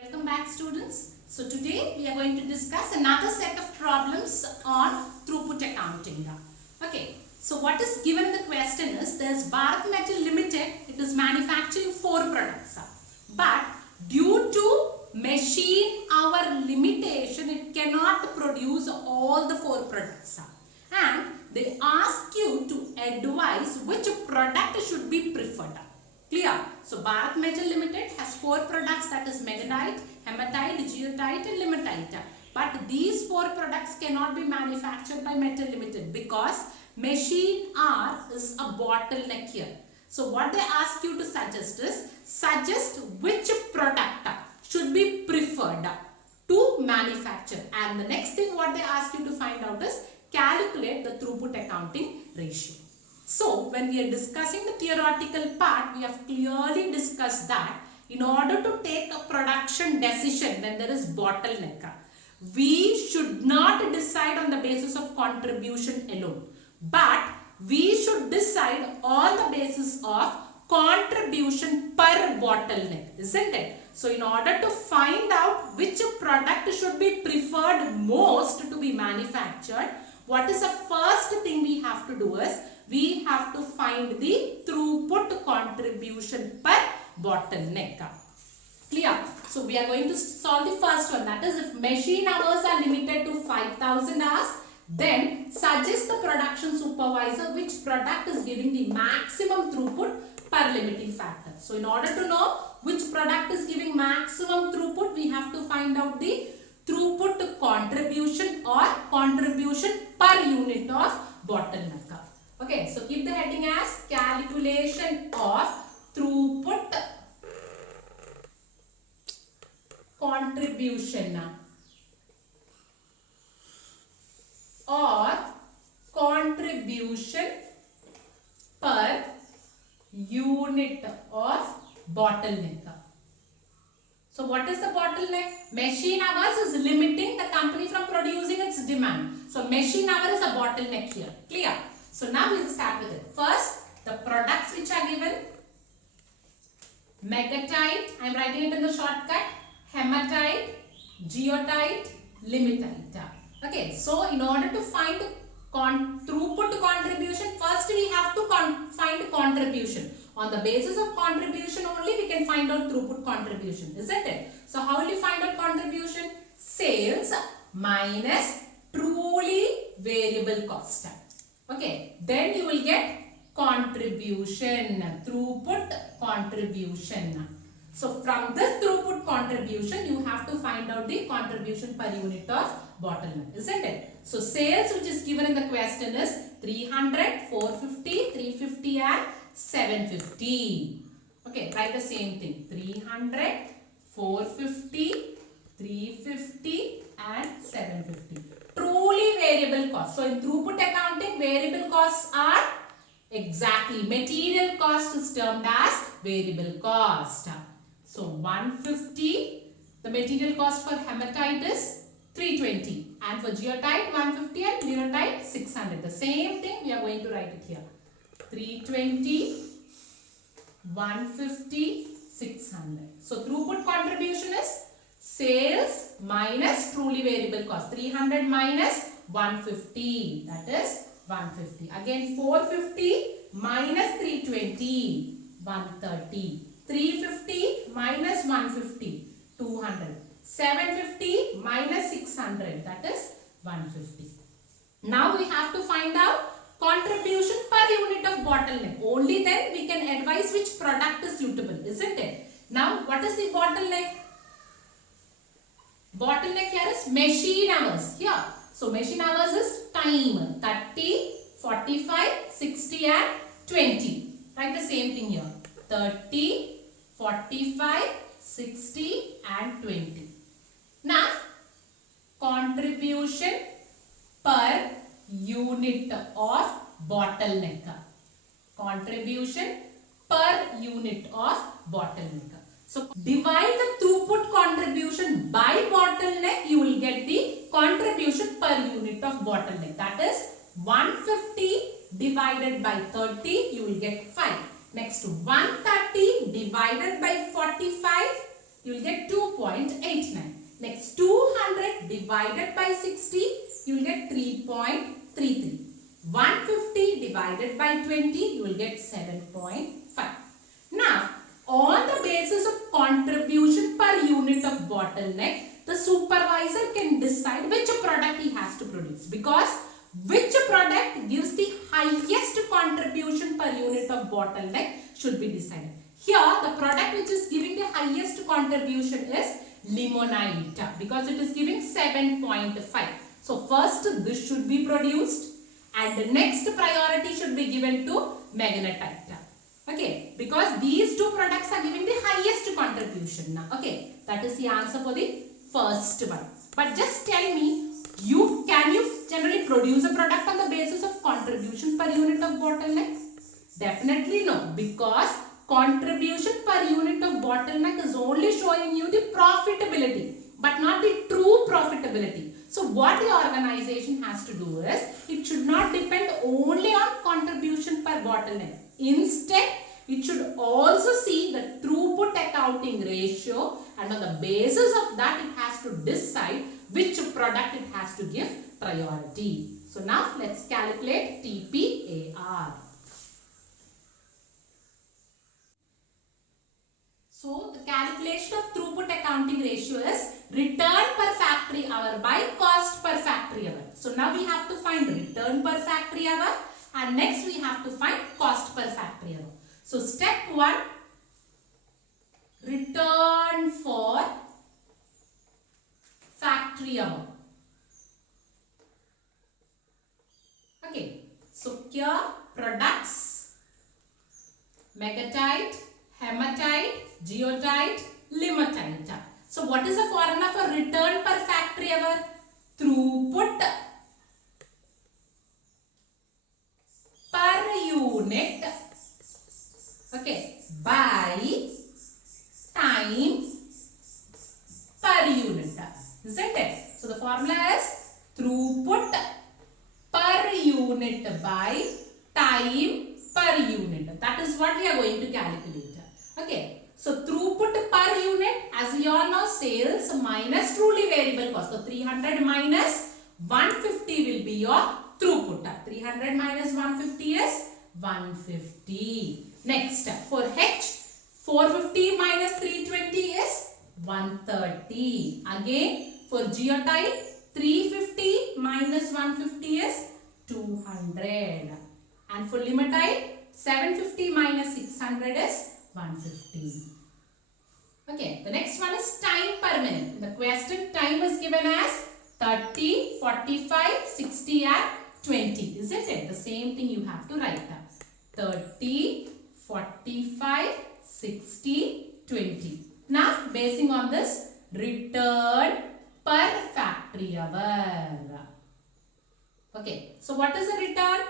Welcome back, students. So today we are going to discuss another set of problems on throughput accounting. Okay, so what is given in the question is there's Bharat Metal Limited. It is manufacturing 4 products, but due to machine hour limitation, it cannot produce all the 4 products, and they ask you to advise which product should be preferred. Clear? So Bharat Metal Limited has 4 products, that is megadite, hematite, geotite and limatite. But these 4 products cannot be manufactured by Metal Limited because machine hour is a bottleneck here. So what they ask you to suggest is, suggest which product should be preferred to manufacture. And the next thing what they ask you to find out is, calculate the throughput accounting ratio. So, when we are discussing the theoretical part, we have clearly discussed that in order to take a production decision when there is bottleneck, we should not decide on the basis of contribution alone, but we should decide on the basis of contribution per bottleneck, isn't it? So, in order to find out which product should be preferred most to be manufactured, what is the first thing we have to do is, we have to find the throughput contribution per bottleneck. Clear? So we are going to solve the first one, that is, if machine hours are limited to 5,000 hours, then suggest the production supervisor which product is giving the maximum throughput per limiting factor. So in order to know which product is giving maximum throughput, we have to find out the throughput contribution or contribution per unit of bottleneck. Okay, so keep the heading as calculation of throughput contribution or contribution per unit of bottleneck. So what is the bottleneck? Machine hours is limiting the company from producing its demand. So machine hour is a bottleneck here. Clear? So now we will start with it. First, the products which are given: megatite, I am writing it in the shortcut, hematite, geotite, limatite. Okay, so in order to find throughput contribution, first we have to find contribution. On the basis of contribution only we can find out throughput contribution, isn't it? So how will you find out contribution? Sales minus truly variable cost. Okay, then you will get contribution, throughput contribution. So from this throughput contribution, you have to find out the contribution per unit of bottleneck, isn't it? So sales which is given in the question is 300, 450, 350 and 750. Okay, write the same thing. 300, 450, 350 and 750. Truly variable cost. So in throughput accounting, variable costs are exactly material cost is termed as variable cost. So 150, the material cost for hematite is 320 and for geotite 150 and limatite 600. The same thing we are going to write it here. 320, 150, 600. So throughput contribution is sales minus truly variable cost. 300 minus 150, that is 150. Again 450 minus 320, 130. 350 minus 150, 200. 750 minus 600, that is 150. Now we have to find out contribution per unit of bottleneck. Only then we can advise which product is suitable, isn't it? Now what is the bottleneck? Bottleneck here is machine hours here. So machine hours is time, 30, 45, 60 and 20. Write the same thing here. 30, 45, 60 and 20. Now contribution per unit of bottleneck. Contribution per unit of bottleneck. So divide the throughput contribution by bottleneck, you will get the contribution per unit of bottleneck. That is 150 divided by 30, you will get 5. Next 130 divided by 45, you will get 2.89. Next 200 divided by 60, you will get 3.33. 150 divided by 20, you will get 7.5. Now, on the basis of contribution per unit of bottleneck, the supervisor can decide which product he has to produce, because which product gives the highest contribution per unit of bottleneck should be decided. Here, the product which is giving the highest contribution is limonite, because it is giving 7.5. So, first this should be produced and the next priority should be given to magnetite. Okay, because these two products are giving the highest contribution now. Okay, that is the answer for the first one. But just tell me, can you generally produce a product on the basis of contribution per unit of bottleneck? Definitely no, because contribution per unit of bottleneck is only showing you the profitability, but not the true profitability. So what the organization has to do is, it should not depend only on contribution per bottleneck. Instead, it should also see the throughput accounting ratio, and on the basis of that, it has to decide which product it has to give priority. So now let's calculate TPAR. So the calculation of throughput accounting ratio is return per factory hour by cost per factory hour. So now we have to find return per factory hour, and next we have to find cost per factory hour. So step 1, return for factory hour. Okay, so here products, magnetite, hematite, geotite, limonite. So what is the formula for return per factory hour? Throughput per unit, okay, by time per unit, isn't it? So the formula is throughput per unit by time per unit. That is what we are going to calculate. Okay, so throughput per unit, as we all know, sales minus truly variable cost. So 300 minus 150 will be your throughput. 300 minus 150 is 150. Next, for H, 450 minus 320 is 130. Again, for geotite, 350 minus 150 is 200. And for limonite, 750 minus 600 is 150. Okay, the next one is time per minute. In the question, time is given as 30, 45, 60 and 20. Isn't it? The same thing you have to write down. 30, 45, 60, 20. Now, basing on this, return per factory hour. Okay, so what is the return?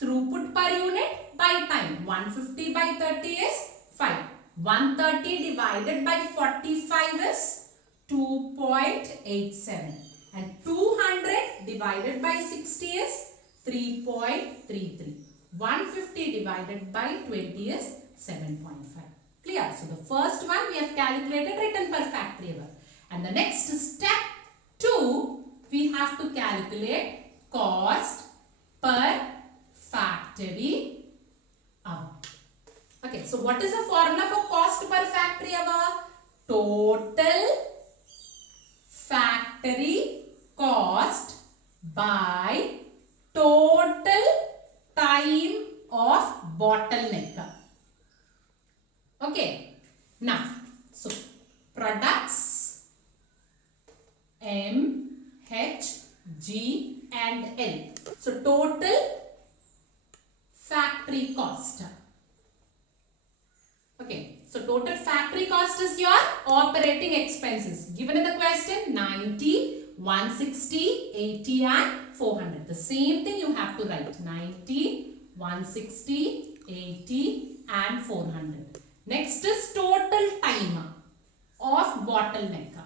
Throughput per unit by time. 150 by 30 is 5. 130 divided by 45 is 2.87. And 200 divided by 60 is 3.33. 150 divided by 20 is 7.5. Clear? So the first one we have calculated return per factory hour. And the next step 2, we have to calculate cost per factory hour. Okay, so what is the formula for cost per factory hour? Total factory cost by total time of bottleneck. Okay, now, so products M, H, G and L. So total factory cost. Okay, so total factory cost is your operating expenses. Given in the question, 90, 160, 80 and 400. The same thing you have to write. 90, 160, 80 and 400. Next is total time of bottleneck.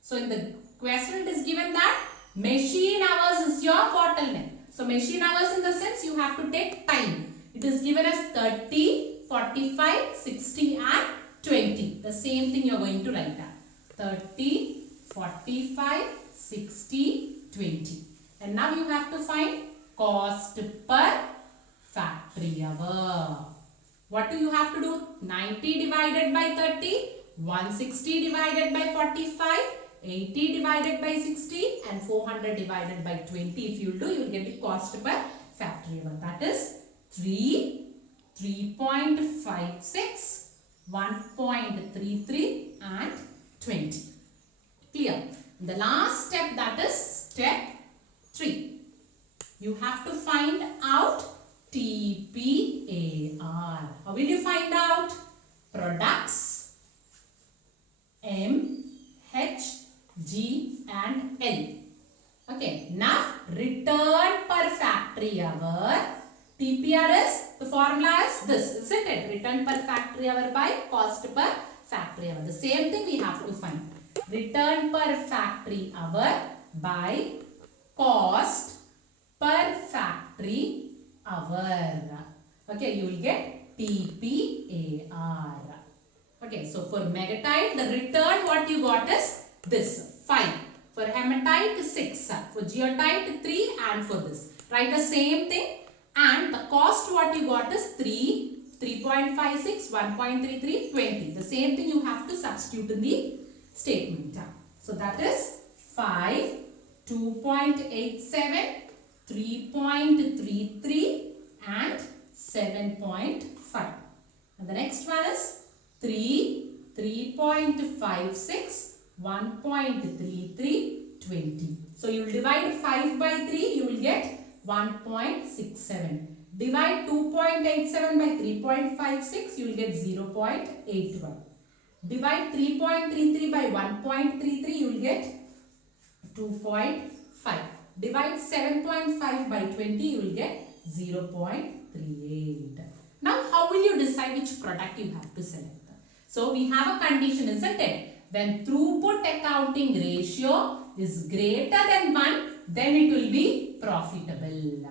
So in the question it is given that machine hours is your bottleneck. So machine hours in the sense you have to take time. It is given as 30, 45, 60 and 20. The same thing you are going to write down. 30, 45, 60, 20. And now you have to find cost per factory hour. What do you have to do? 90 divided by 30, 160 divided by 45, 80 divided by 60 and 400 divided by 20. If you do, you will get the cost per factory hour. That is 3, 3.56, 1.33 and 20. Clear? The last step, that is step 3. You have to find out TPAR. How will you find out? Products M, H, G and L. Okay. Now return per factory hour. TPR is, the formula is this, isn't it? Return per factory hour by cost per factory hour. The same thing we have to find. Return per factory hour by cost per factory hour. Okay, you will get TPAR. Okay, so for megatite, the return what you got is this 5. For hematite 6. For geotite 3 and for this. Write the same thing. And the cost what you got is 3, 3.56, 1.33, 20. The same thing you have to substitute in the statement. So that is 5, 2.87, 3.33 and 7.5. And the next one is 3, 3.56, 1.33, 20. So you will divide 5 by 3, you will get 1.67. Divide 2.87 by 3.56, you will get 0.81. Divide 3.33 by 1.33, you will get 2.5. Divide 7.5 by 20, you will get 0.38. Now, how will you decide which product you have to select? So, we have a condition, isn't it? When throughput accounting ratio is greater than 1, then it will be profitable.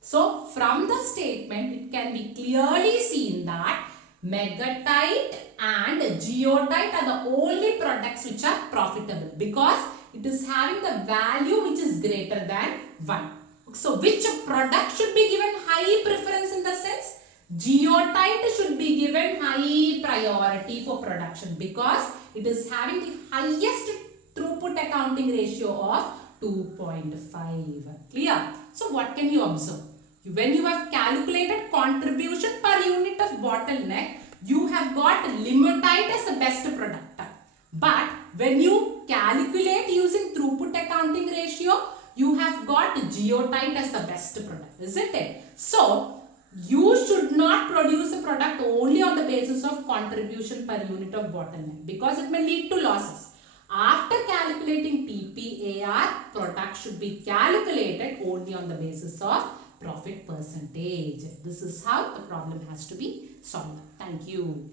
So, from the statement, it can be clearly seen that megatite and geotite are the only products which are profitable because it is having the value which is greater than 1. So, which product should be given high preference in the sense? Geotite should be given high priority for production because it is having the highest throughput accounting ratio of 2.5. Clear? So, what can you observe? When you have calculated contribution per unit of bottleneck, you have got limonite as the best product. But when you calculate using throughput accounting ratio, you have got geotite as the best product, isn't it? So, you should not produce a product only on the basis of contribution per unit of bottleneck because it may lead to losses. After calculating TPAR, product should be calculated only on the basis of profit percentage. This is how the problem has to be solved. Thank you.